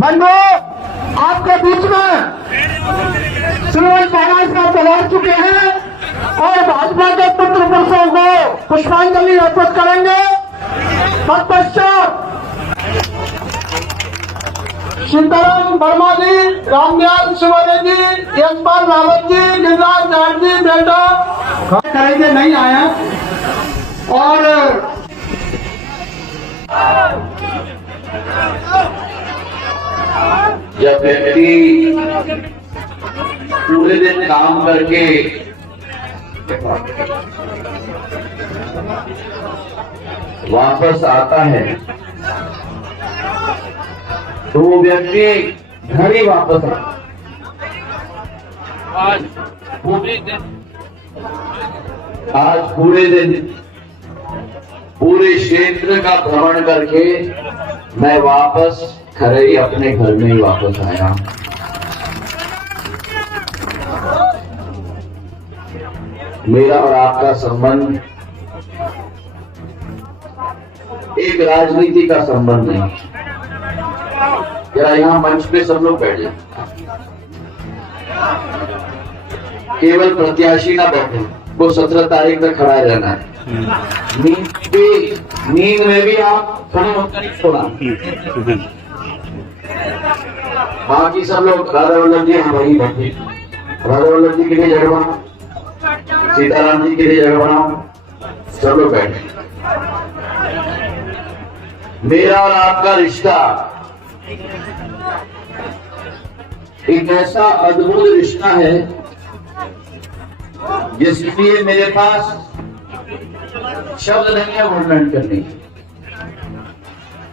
बंधु, आपके बीच में श्रीमती महाराज साहब पधार चुके हैं और भाजपा के पुत्र पुरुषों को पुष्पांजलि अर्पित करेंगे। तत्पश्चात सीताराम वर्मा जी, रामदयाल शिवानी जी, यशपाल रावत जी, गिरिराज नाथ जी बेटा करेंगे, नहीं आया। और जब व्यक्ति पूरे दिन काम करके वापस आता है तो वो व्यक्ति घर ही वापस आता। आज पूरे दिन पूरे क्षेत्र का भ्रमण करके मैं वापस खरई अपने घर में ही वापस आया। मेरा और आपका संबंध एक राजनीति का संबंध नहीं। जरा यहाँ मंच पे सब लोग बैठे, केवल प्रत्याशी ना बैठे, वो 17 तारीख तक खड़ा रहना है। नींद में भी आप खड़े होकर ही सोना। बाकी सब लोग राधा वल्लभ जी हम वही बैठे, राधा वल्लभ जी के लिए जगह बनाओ, सीताराम जी के लिए जगह बनाओ, सब लोग बैठे। मेरा और आपका रिश्ता एक ऐसा अद्भुत रिश्ता है जिसके लिए मेरे पास शब्द नहीं है वर्णन करने की।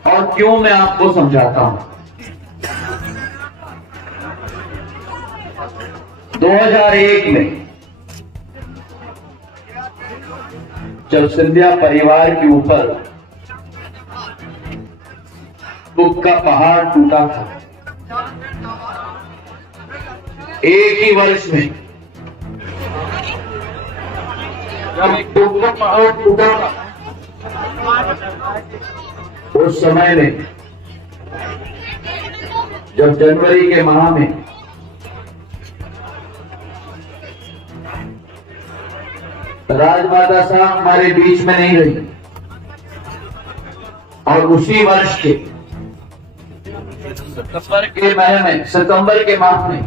और क्यों मैं आपको समझाता हूं। 2001 में जब सिंधिया परिवार के ऊपर दुख का पहाड़ टूटा था, एक ही वर्ष में जब दुख का पहाड़ टूटा, उस समय में जब जनवरी के माह में राजमाता साहब हमारे बीच में नहीं रही, और उसी वर्ष के सितंबर के माह में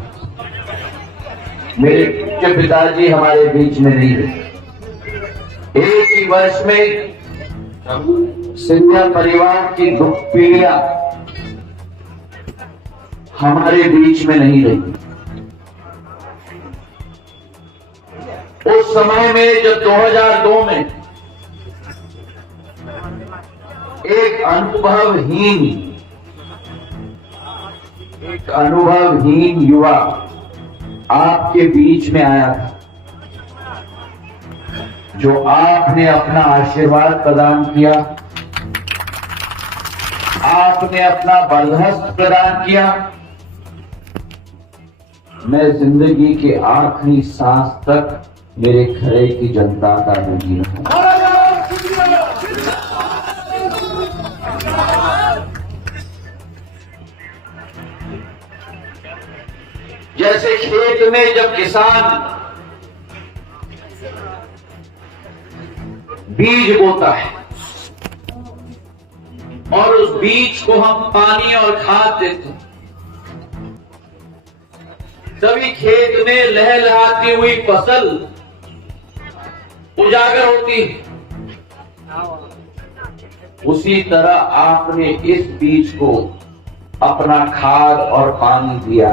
मेरे पिताजी हमारे बीच में नहीं रहे। एक ही वर्ष में सिंधिया परिवार की दुख पीड़िया हमारे बीच में नहीं रही। उस समय में जब 2002 में एक अनुभवहीन युवा आपके बीच में आया था, जो आपने अपना आशीर्वाद प्रदान किया, आपने अपना बर्दहस्त प्रदान किया। मैं जिंदगी के आखिरी सांस तक मेरे खरे की जनता का ऋणी हूं। जैसे खेत में जब किसान बीज बोता है और उस बीज को हम पानी और खाद देते हैं, तभी खेत में लहलहाती हुई फसल उजागर होती है। उसी तरह आपने इस बीज को अपना खाद और पानी दिया,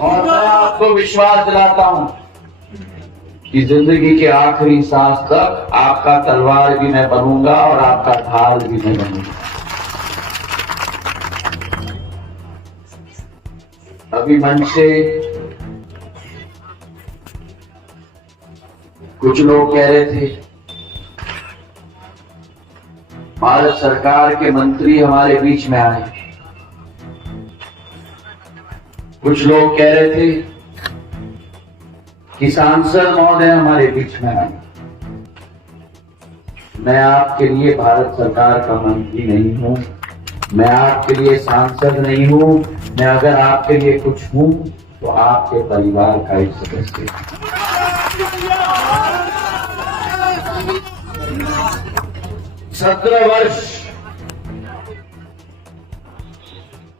और मैं आपको विश्वास दिलाता हूं कि जिंदगी के आखिरी सांस तक आपका तलवार भी मैं बनूंगा और आपका ढाल भी मैं बनूंगा। अभी मंच से कुछ लोग कह रहे थे भारत सरकार के मंत्री हमारे बीच में आए, कुछ लोग कह रहे थे कि सांसद महोदय हमारे बीच में आए। मैं आपके लिए भारत सरकार का मंत्री नहीं हूं, मैं आपके लिए सांसद नहीं हूं, मैं अगर आपके लिए कुछ हूं तो आपके परिवार का एक सदस्य। 17 वर्ष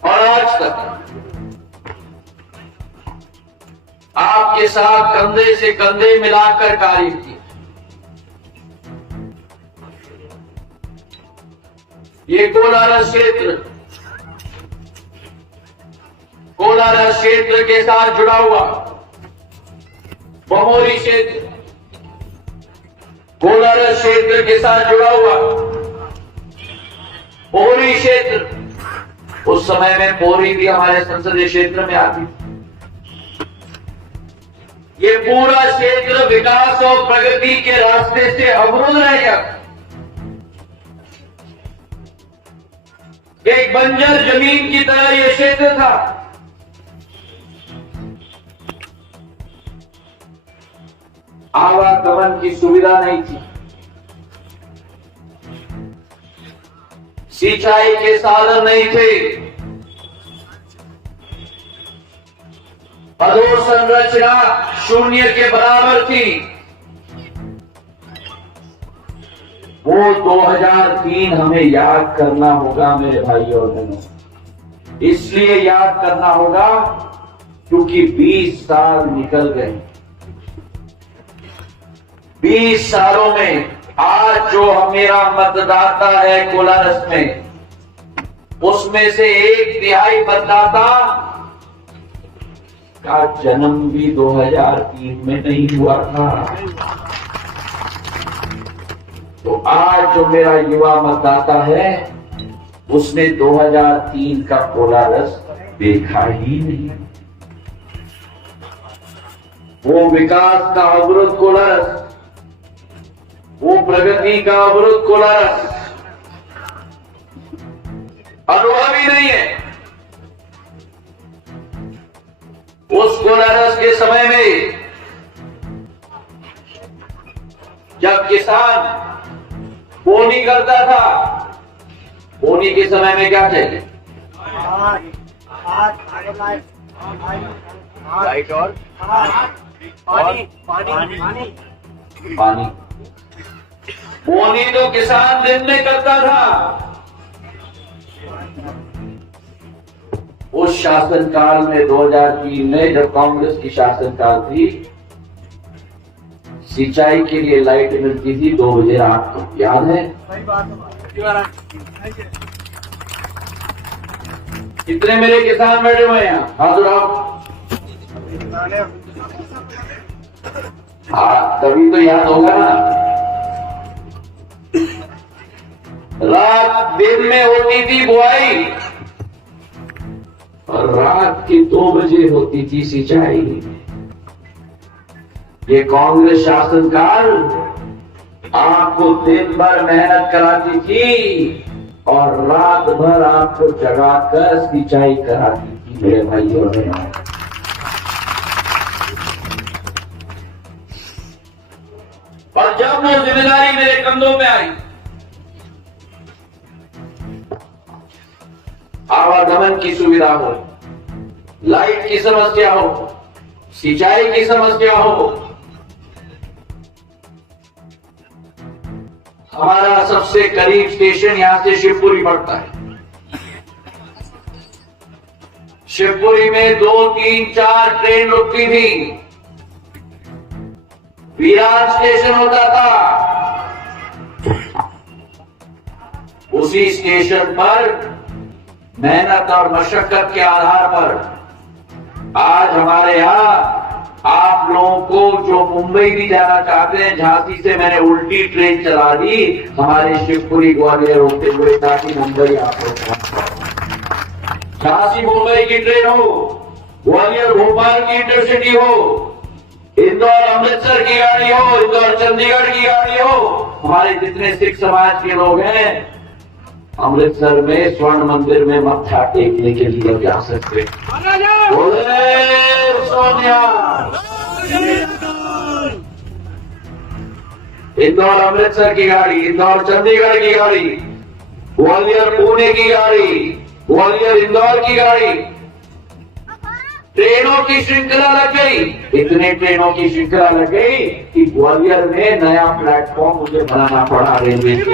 और आज तक आपके साथ कंधे से कंधे मिलाकर कार्य किया। ये कोलारस क्षेत्र के साथ जुड़ा हुआ बमोरी क्षेत्र, कोलारस क्षेत्र के साथ जुड़ा हुआ पोहरी क्षेत्र, उस समय में पोहरी भी हमारे संसदीय क्षेत्र में आती। ये पूरा क्षेत्र विकास और प्रगति के रास्ते से अवरुद्ध रह गया। एक बंजर जमीन की तरह यह क्षेत्र था। आवागमन की सुविधा नहीं थी, सिंचाई के साधन नहीं थे, अधोसंरचना शून्य के बराबर थी। वो 2003 हमें याद करना होगा मेरे भाई और बहनों। इसलिए याद करना होगा क्योंकि 20 साल निकल गए। 20 सालों में आज जो मेरा मतदाता है कोलारस में, उसमें से 1/3 मतदाता का जन्म भी 2003 में नहीं हुआ था। तो आज जो मेरा युवा मतदाता है, उसने 2003 का कोलारस देखा ही नहीं। वो विकास का अवरुद्ध कोलारस, वो प्रगति का अवरुद्ध कोलारस अनुभव ही नहीं है। उस कोलारस के समय में जब किसान बोनी करता था, बोनी के समय में क्या चाहिए? लाइट और पानी। बोनी तो किसान दिन में करता था। उस शासनकाल में 2003 में जब कांग्रेस की शासनकाल थी, सिंचाई के लिए लाइट मिलती थी 2 बजे रात को, याद है? कितने मेरे किसान बैठे हुए हैं? हाथ उठाओ। हाँ, तभी तो याद होगा ना। रात दिन में होती थी बुआई और रात के 2 बजे होती थी सिंचाई। ये कांग्रेस शासनकाल आपको दिन भर मेहनत कराती थी और रात भर आपको जगाकर सिंचाई कराती थी मेरे भाई और बहनों। और जब वो जिम्मेदारी मेरे कंधों पे आई, आवागमन की सुविधा हो, लाइट की समस्या हो, सिंचाई की समस्या हो, हमारा सबसे करीब स्टेशन यहां से शिवपुरी पड़ता है। शिवपुरी में 2, 3, 4 ट्रेन रुकती थी। विरार स्टेशन होता था। उसी स्टेशन पर मेहनत और मशक्कत के आधार पर आज हमारे यहां आप लोगों को जो मुंबई भी जाना चाहते हैं, झांसी से मैंने उल्टी ट्रेन चला दी हमारे शिवपुरी ग्वालियर होते हुए, ताकि मुंबई आप लोग झांसी मुंबई की ट्रेन हो, ग्वालियर भोपाल की इंटरसिटी हो, इंदौर अमृतसर की गाड़ी हो, इंदौर चंडीगढ़ की गाड़ी हो। हमारे जितने सिख समाज के लोग हैं, अमृतसर में स्वर्ण मंदिर में मत्था टेकने के लिए जा सकते। सोनिया इंदौर अमृतसर की गाड़ी, इंदौर चंडीगढ़ की गाड़ी, ग्वालियर पुणे की गाड़ी, ग्वालियर इंदौर की गाड़ी, ट्रेनों की श्रृंखला लग गई। इतने ट्रेनों की श्रृंखला लग गई कि ग्वालियर में नया प्लेटफॉर्म मुझे बनाना पड़ा रेलवे स्टेशन।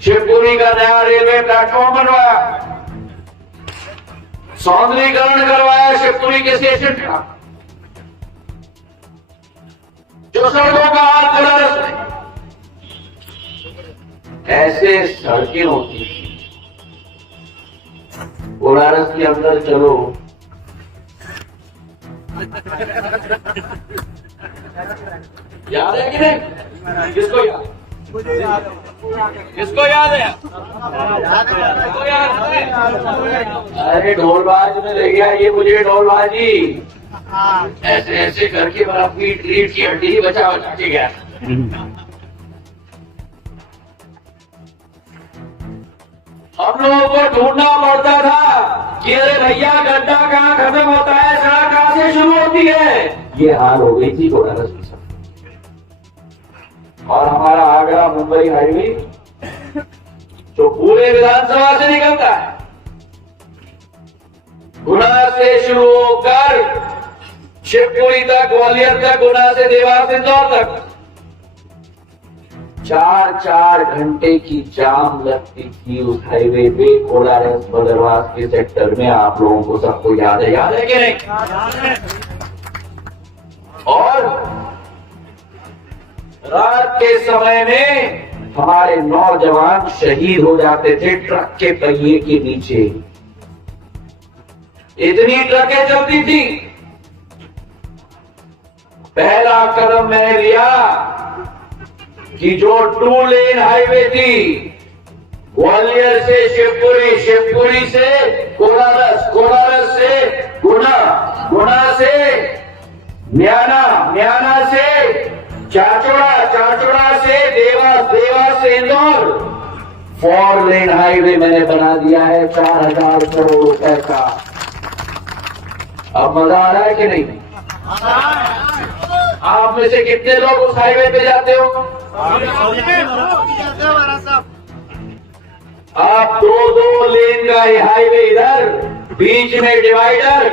शिवपुरी का नया रेलवे प्लेटफॉर्म बनवाया, सौंदर्यीकरण करवाया शिवपुरी के स्टेशन का। जो सड़कों का हाल खुला, ऐसे सड़कें होती थी। कोलारस के अंदर चलो, याद है कि नहीं? किसको याद? किसको याद है? किसको याद है? अरे ढोलबाज में रह गया ये, मुझे ढोलबाजी ऐसे ऐसे करके मेरा रीढ़ की हड्डी ही बचा बचा के गया। हम लोगों को ढूंढना पड़ता था कि अरे भैया गड्ढा कहाँ खत्म होता है, सड़क कहाँ से शुरू होती है। ये हाल हो गई थी कोलारस में। और हमारा आगरा मुंबई हाईवे जो पूरे विधानसभा से निकलता है, गुना से शुरू होकर शिवपुरी तक, ग्वालियर तक, गुना से देवास इंदौर तक 4-4 घंटे की जाम लगती थी उस हाईवे पे, कोलारस बदरवास के सेक्टर में। आप लोगों को सबको याद है कि नहीं? और रात के समय में हमारे नौजवान शहीद हो जाते थे ट्रक के पहिए के नीचे। इतनी ट्रकें चलती थी। पहला कदम मैं लिया कि जो 2 लेन हाईवे थी, ग्वालियर से शिवपुरी, शिवपुरी से कोलारस, कोलारस से गुना, गुना से म्याना, म्याना से चाचौड़ा, चाचौड़ा से देवास, देवास से इंदौर 4 लेन हाईवे मैंने बना दिया है 4000 करोड़ रुपए का। अब मजा आ रहा है कि नहीं? आप में से कितने लोग उस हाईवे पे जाते हो? आप 2-2 लेन का हाईवे इधर, बीच में डिवाइडर,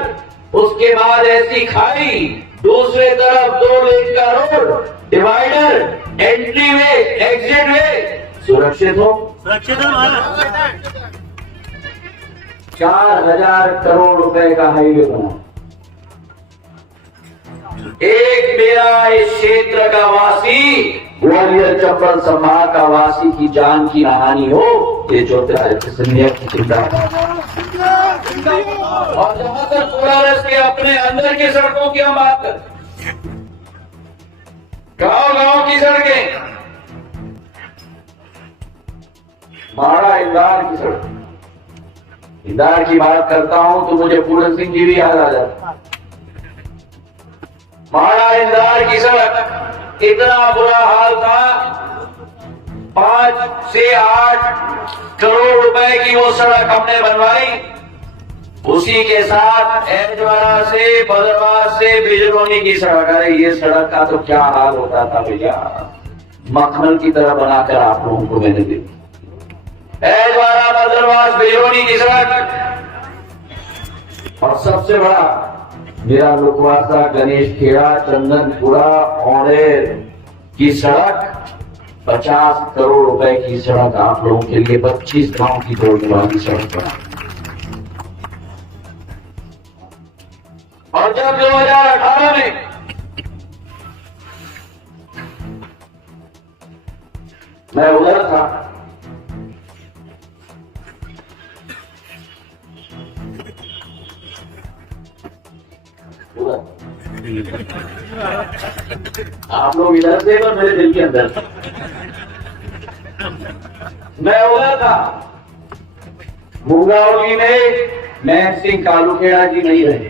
उसके बाद ऐसी खाई, दूसरे तरफ 2 लेन का रोड, डिवाइडर, एंट्री वे, एग्जिट वे, सुरक्षित हो? सुरक्षित हो। 4000 करोड़ रुपए का हाईवे बना। एक मेरा इस क्षेत्र का वासी, ग्वालियर चंबल संभाग का वासी की जान की हानि हो, ये ज्योतिरादित्य सिंधिया की चिंता है। और जहां तक कोलारस के अपने अंदर की सड़कों की हम बात करें, गांव-गांव की सड़कें, माड़ा इंदौर की सड़क, इंदौर की बात करता हूं तो मुझे पूरन सिंह जी भी याद आ जाता। माड़ा इंदौर की सड़क इतना बुरा हाल था, 5 से 8 करोड़ रुपए की वो सड़क हमने बनवाई। उसी के साथ एजवाड़ा से, बदरवास से बिजरौनी की सड़क। अरे ये सड़क का तो क्या हाल होता था भैया, मखमल की तरह बनाकर आप लोगों को मैंने दी। एजवाड़ा, बदरवास, बिजरौनी की सड़क। और सबसे बड़ा मेरा लोकवासा गणेश खेड़ा, चंदनपुरा, औड़ेर की सड़क 50 करोड़ रुपए की सड़क आप लोगों के लिए 25 गांव की जोड़ने वाली सड़क बना। और जब 2018 में मैं उधर था, आप लोग इधर से और मेरे दिल के अंदर, मैं उधर था मुंगावली में। महन सिंह कालूखेड़ा जी नहीं रहे,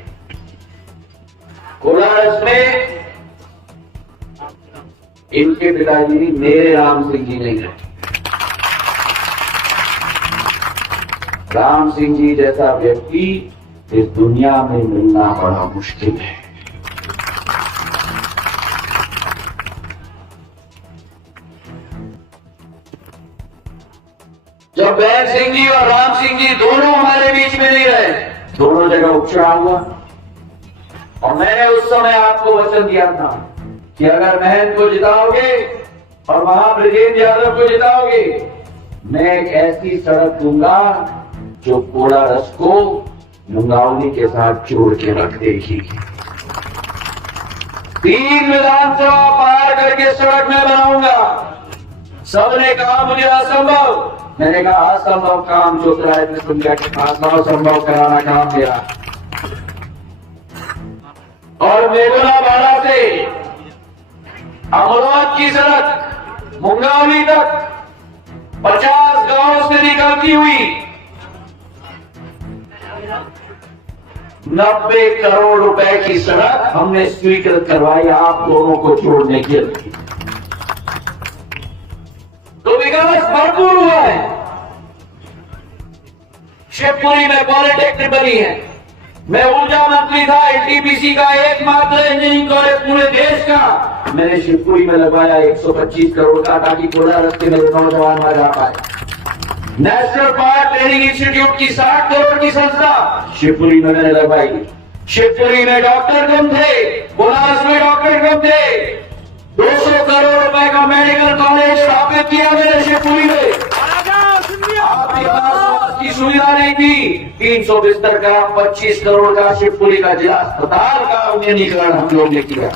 कोलारस में इनके पिताजी मेरे राम सिंह जी नहीं रहे। राम सिंह जी जैसा व्यक्ति इस दुनिया में मिलना बड़ा मुश्किल है। जैन सिंह जी और राम सिंह जी दोनों हमारे बीच में नहीं रहे, दोनों जगह उपचुनाव हुआ। और मैंने उस समय आपको वचन दिया था कि अगर महंत को जिताओगे और वहां ब्रजेंद्र यादव को जिताओगे, मैं एक ऐसी सड़क दूंगा जो कोलारस को मुंगावली के साथ जोड़ के रख देगी। 3 विधानसभा पार करके सड़क में बनाऊंगा। सबने कहा मुझे असंभव, मैंने कहा असंभव काम जो कराए असंभव कराना काम मेरा। और मेघोला बाड़ा से अमरोहा की सड़क मुंगावली तक 50 गांवों से निकलती हुई 90 करोड़ रुपए की सड़क हमने स्वीकृत करवाई आप दोनों को जोड़ने के लिए। तो विकास भरपूर हुआ है। शिवपुरी में पॉलिटेक्निक बनी है। मैं ऊर्जा मंत्री था, एनटीपीसी का एकमात्र इंजीनियरिंग कॉलेज पूरे देश का मैंने शिवपुरी में लगवाया 125 करोड़ का, ताकि कोलारस के मेरे नौजवान वहां जा पाए। नेशनल पावर ट्रेनिंग इंस्टीट्यूट की 60 करोड़ की संस्था शिवपुरी में मैंने लगवाई। शिवपुरी में डॉक्टर कम थे, कोलारस में डॉक्टर कम थे। 200 करोड़ रुपए का मेडिकल कॉलेज स्थापित किया मैंने शिवपुरी में। आपके पास की सुविधा नहीं थी, 300 बिस्तर का 25 करोड़ का शिवपुरी का जिला अस्पताल का उन्नतीकरण हम लोग ने किया।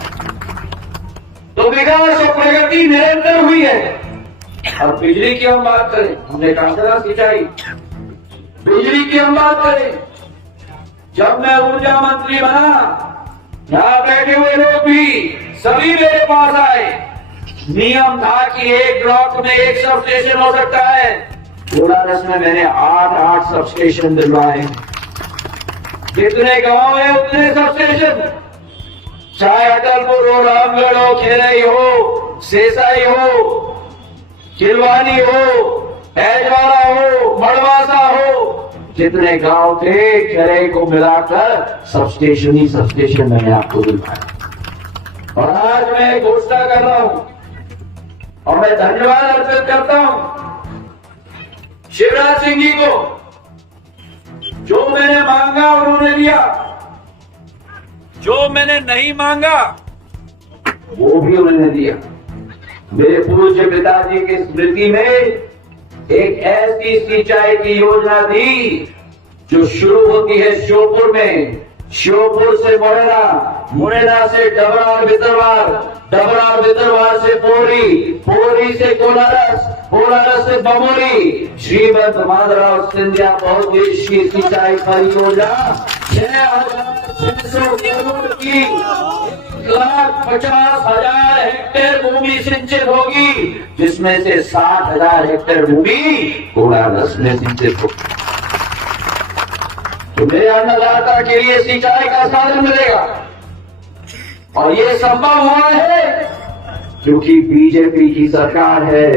तो विकास और प्रगति निरंतर हुई है। और बिजली की हम बात करें, हमने कहा सिंचाई, बिजली की हम बात करें, जब मैं ऊर्जा मंत्री बना, यहां बैठे हुए लोग भी सभी मेरे पास आए। नियम था कि एक ब्लॉक में एक सब स्टेशन हो सकता है। कोलारस में मैंने 8 सब स्टेशन दिलवाए। जितने गांव है उतने सब स्टेशन, चाहे अटलपुर हो, रामगढ़ हो, खेरई हो, सेसाई हो, खिलवानी हो, ऐजवाड़ा हो, मड़वासा हो, जितने गांव थे खेरई को मिलाकर सब स्टेशन मैंने आपको दिलवाया। और आज मैं घोषणा कर रहा हूं और मैं धन्यवाद अर्पित करता हूं शिवराज सिंह जी को। जो मैंने मांगा उन्होंने दिया, जो मैंने नहीं मांगा वो भी उन्होंने दिया। मेरे पूज्य पिताजी की स्मृति में एक ऐसी सिंचाई की योजना थी जो शुरू होती है श्योपुर में, श्योपुर से मुरैना, मुरैना से डबरा और भितरवार, डबरा और भितरवार से पोरी, पोरी से कोलारस, कोलारस से बमोरी। श्रीमद माधवराव सिंधिया बहुउद्देशीय की सिंचाई परियोजना 6,600 करोड़ की 1,50,000 हेक्टेयर भूमि सिंचित होगी, जिसमें से 60,000 हेक्टेयर भूमि कोलारस में सिंचित होगी। तो मेरे अन्नदाता के लिए सिंचाई का साधन मिलेगा। और ये संभव हुआ है क्योंकि बीजेपी की सरकार है।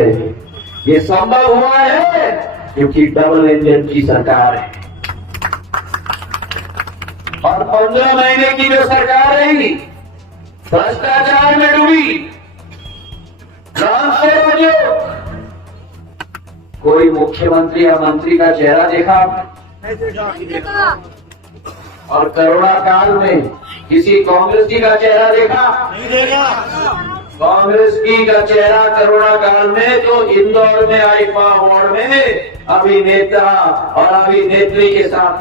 ये संभव हुआ है क्योंकि डबल इंजन की सरकार है। और 15 महीने की जो सरकार रही भ्रष्टाचार में डूबी, ट्रांसफर बनो। कोई मुख्यमंत्री या मंत्री का चेहरा देखा और कोरोना काल में किसी कांग्रेस जी का चेहरा देखा? कांग्रेस की का चेहरा कोरोना काल में तो इंदौर में आईफा वार्ड में अभिनेता और अभिनेत्री के साथ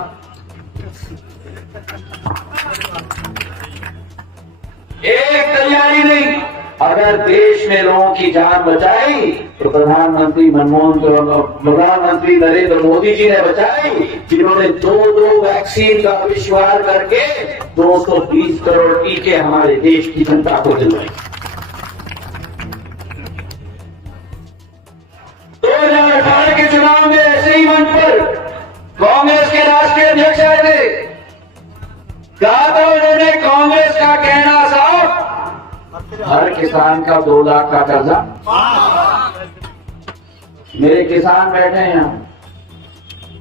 एक तैयारी नहीं। अगर देश में लोगों की जान बचाई तो प्रधानमंत्री प्रधानमंत्री नरेंद्र मोदी जी ने बचाई, जिन्होंने 2 वैक्सीन का आविष्कार करके 220 करोड़ टीके हमारे देश की जनता को दिलवाए। 2018 के चुनाव में ऐसे ही मंच पर कांग्रेस के राष्ट्रीय अध्यक्ष आए थे। कहा था उन्होंने, कांग्रेस का कहना साफ, हर किसान का 2 लाख का कर्जा। मेरे किसान बैठे हैं यहाँ,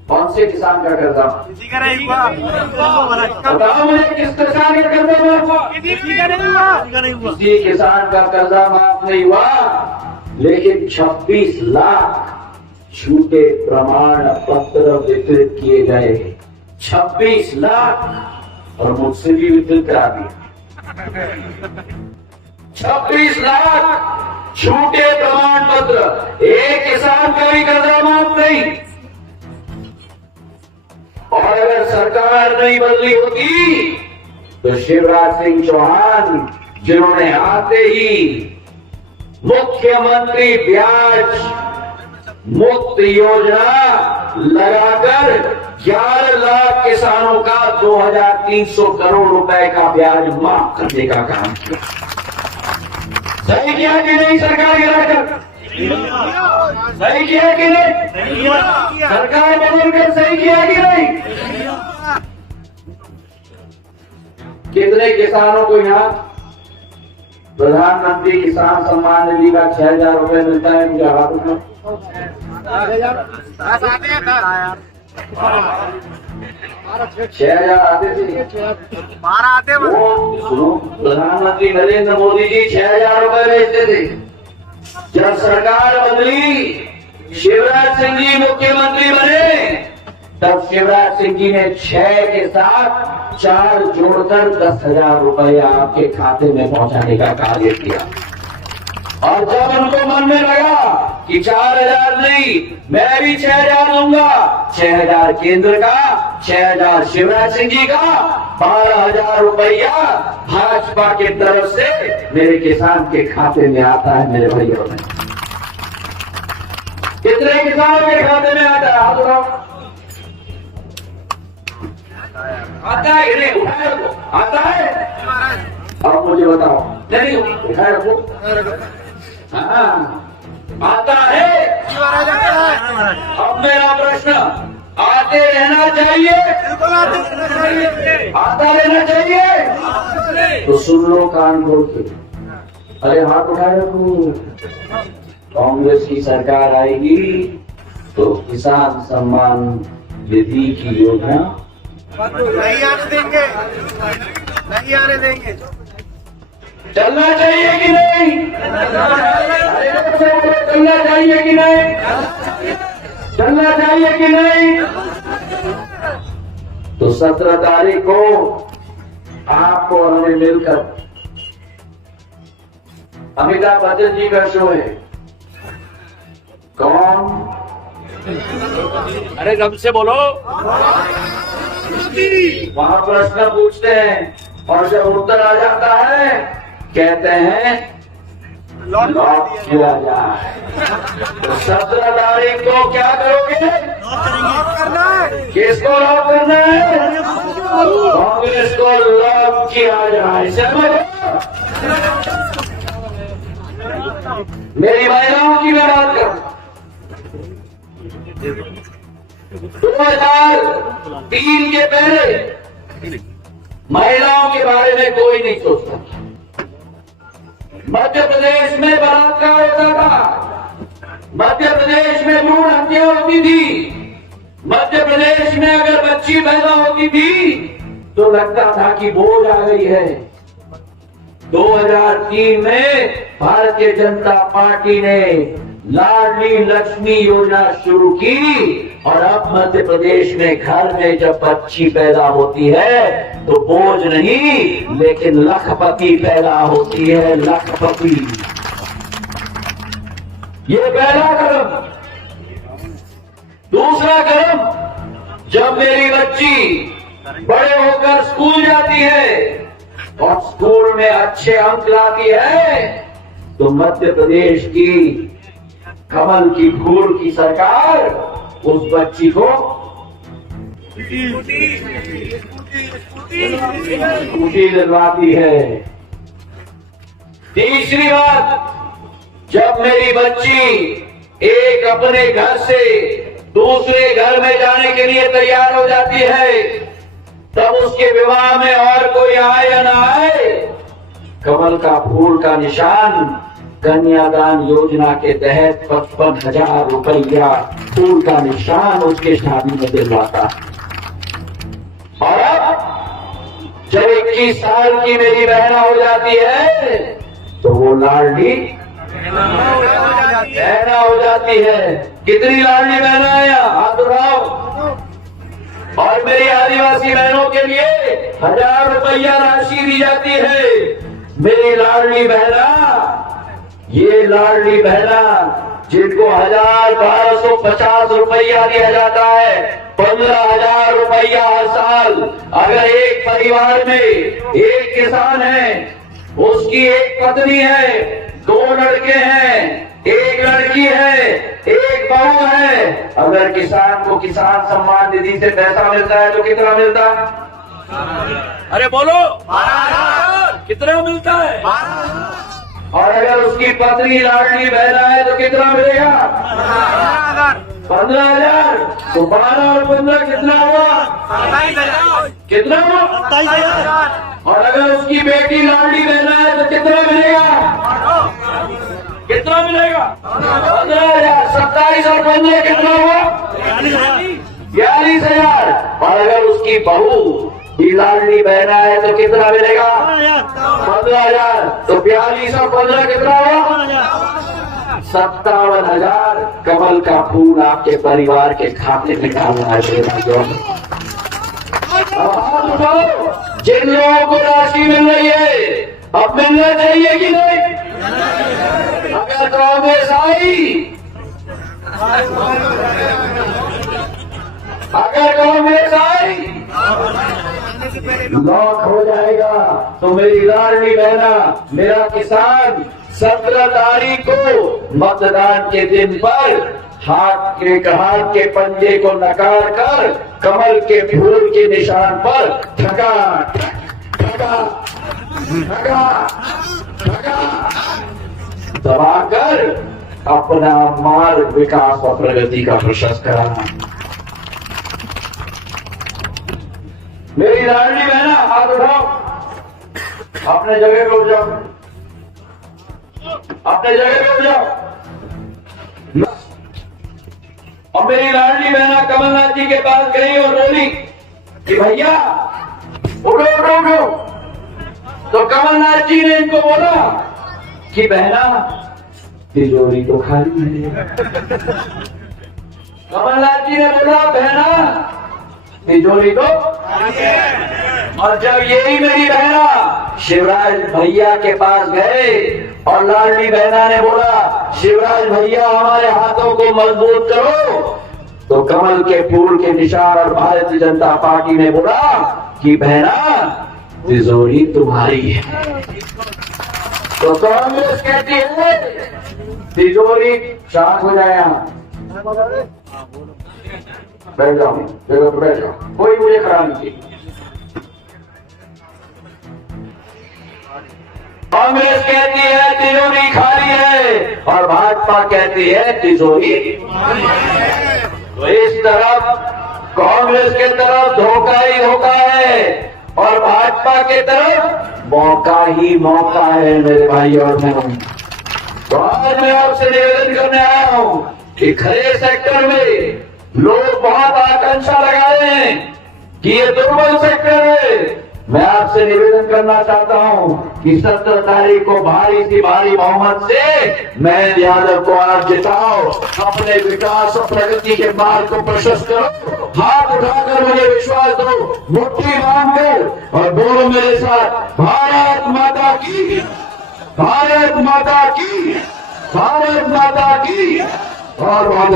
कौन से किसान का कर्जा? बताओ मुझे, किस किसान का कर्जा माफ हुआ? किसी किसान का कर्जा माफ नहीं हुआ, लेकिन 26 लाख झूठे प्रमाण पत्र वितरित किए गए 26 लाख और मुझसे भी वितरित करा दिया 26 लाख झूठे प्रमाण पत्र। एक किसान का भी कर्जा माफ नहीं। और अगर सरकार नहीं बदली होती तो शिवराज सिंह चौहान जिन्होंने आते ही मुख्यमंत्री ब्याज मुक्त योजना लगाकर 11 लाख किसानों का 2300 करोड़ रुपए का ब्याज माफ करने का काम किया। सही किया कि नहीं सरकार गिराकर? सही किया कि नहीं? सरकार बदलकर सही किया कि नहीं? कितने किसानों को यहाँ प्रधानमंत्री किसान सम्मान निधि का 6,000 रुपए मिलता है? मुझे हाथ उठाओ। 6,000 आते थे। 12 आते। वो सुनो, प्रधानमंत्री नरेंद्र मोदी जी 6,000 रुपए भेजते थे। जब सरकार बदली, शिवराज सिंह जी मुख्यमंत्री बने, तब शिवराज सिंह जी ने 6 के साथ 4 जोड़कर 10,000 रुपए आपके खाते में पहुंचाने का कार्य किया। और जब उनको मन में लगा कि 4,000 नहीं, मैं भी 6,000 दूंगा, 6,000 केंद्र का, 6,000 शिवराज सिंह जी का, 12,000 रुपया भाजपा की तरफ से मेरे किसान के खाते में आता है। मेरे भाइयों में कितने किसानों के खाते में आता है? हाथ उठाओ। आता है कि नहीं? उठाए रखो। आता है? अब मुझे बताओ। नहीं उठाए रखो। हाँ आता है। अब मेरा प्रश्न, आते रहना चाहिए? आता रहना चाहिए? तो सुन लो कान खोल के। अरे हाथ उठाए रखो। कांग्रेस की सरकार आएगी तो किसान सम्मान निधि की योजना नहीं आने देंगे, नहीं आने देंगे। चलना चाहिए कि नहीं? चलना चाहिए कि नहीं? चलना चाहिए कि नहीं? तो 17 तारीख को आपको और हमें मिलकर, अमिताभ बच्चन जी का शो है, कौन? अरे रब से बोलो। वहां प्रश्न पूछते हैं और जब उत्तर आ जाता है कहते हैं लॉक किया जाए। तो 17 तारीख को क्या करोगे? किसको लॉक करना है? कांग्रेस को लॉक किया जाए। समझ? मेरी महिलाओं की मैं बात करूं। 2003 के पहले महिलाओं के बारे में कोई नहीं सोचता। मध्य प्रदेश में बलात्कार होता था, मध्य प्रदेश में भ्रूण हत्या होती थी, मध्य प्रदेश में अगर बच्ची पैदा होती थी तो लगता था कि बोझ आ गई है। 2003 में भारतीय जनता पार्टी ने लाडली लक्ष्मी योजना शुरू की और अब मध्य प्रदेश में घर में जब बच्ची पैदा होती है तो बोझ नहीं लेकिन लखपति पैदा होती है। लखपति, ये पहला कदम। दूसरा कदम, जब मेरी बच्ची बड़े होकर स्कूल जाती है और स्कूल में अच्छे अंक लाती है तो मध्य प्रदेश की कमल की फूल की सरकार उस बच्ची को स्कूटी दिलवाती है। तीसरी बात, जब मेरी बच्ची एक अपने घर से दूसरे घर में जाने के लिए तैयार हो जाती है तब उसके विवाह में और कोई आए या ना आए, कमल का फूल का निशान कन्यादान योजना के तहत 55,000 रुपया फूल का निशान उसके शादी में दिलवाता। और अब जब 21 साल की मेरी बहना हो जाती है तो वो लाडली बहना हो जाती है। कितनी लाडली बहना है यहाँ? हाथ उठाओ। और मेरी आदिवासी बहनों के लिए 1000 रुपया राशि दी जाती है। मेरी लाडली बहना, ये लाडली बहना जिनको 1250 रुपया दिया जाता है, 15,000 रुपया हर साल। अगर एक परिवार में एक किसान है, उसकी एक पत्नी है, 2 लड़के हैं, एक लड़की है, एक बहू है, अगर किसान को किसान सम्मान निधि से पैसा मिलता है तो कितना मिलता है? अरे बोलो, कितना मिलता है? और अगर उसकी पत्नी लाडली बहना है तो कितना मिलेगा? 15,000। तो 12 और 15 कितना हुआ? कितना हुआ? 27,000। और अगर उसकी बेटी लाडली बहना है तो कितना मिलेगा? कितना मिलेगा? 15,000। 27 और 15 कितना हुआ? 42,000। और अगर उसकी बहू ही लाडली बहना है तो कितना मिलेगा? 15,000। तो 42 और 15 कितना हुआ? 57,000। कमल का फूल आपके परिवार के खाते में डालना है। जिन लोगों को राशि मिल रही है, अब मिलना चाहिए कि नहीं? अगर कांग्रेस आई, अगर कांग्रेस आई लॉक हो जाएगा। तो मेरी लाडली बहना, मेरा किसान 17 तारीख को मतदान के दिन पर हाथ के पंजे को नकार कर कमल के फूल के निशान पर ठगा ठगा ठगा ठगा दबाकर अपना मार्ग, विकास और प्रगति का प्रशस्त कराना। मेरी लाडली बहना, हाथ उठाओ, अपने जगह पे उठ जाओ, अपने जगह पे उठ जाओ। और मेरी लाडली बहना कमलनाथ जी के पास गई और बोली कि भैया उठो उठो उठो। तो कमलनाथ जी ने इनको बोला कि बहना तिजोरी तो खाली है। कमलनाथ जी ने बोला बहना तिजोरी तो। और जब यही मेरी बहना शिवराज भैया के पास गए और लाडली बहना ने बोला शिवराज भैया हमारे हाथों को मजबूत करो, तो कमल के फूल के निशान और भारतीय जनता पार्टी ने बोला कि बहना तिजोरी तुम्हारी है। तो कांग्रेस कहती है तिजोरी। शांत हो जाए, बैठ जाओ, जगह पर बैठ जाओ, कोई मुझे खड़ा नहीं चाहिए। कांग्रेस कहती है तिजोरी खाली है और भाजपा कहती है तिजोरी। तो इस तरफ कांग्रेस के तरफ धोखा ही धोखा है और भाजपा के तरफ मौका ही मौका है। मेरे भाई और बहनों, तो आज मैं आपसे निवेदन करने आया हूं कि खरे सेक्टर में लोग बहुत आकांक्षा लगा रहे हैं कि ये दुर्बल सेक्टर है। मैं आपसे निवेदन करना चाहता हूं कि 17 तारीख को भारी सी भारी बहुमत से मैं यादव को आप जिताओ, अपने विकास और प्रगति के मार्ग को प्रशस्त करो। हाथ उठाकर मुझे विश्वास दो, मुट्ठी बांधकर और बोलो मेरे साथ, भारत माता की, भारत माता की, भारत माता की। और वहां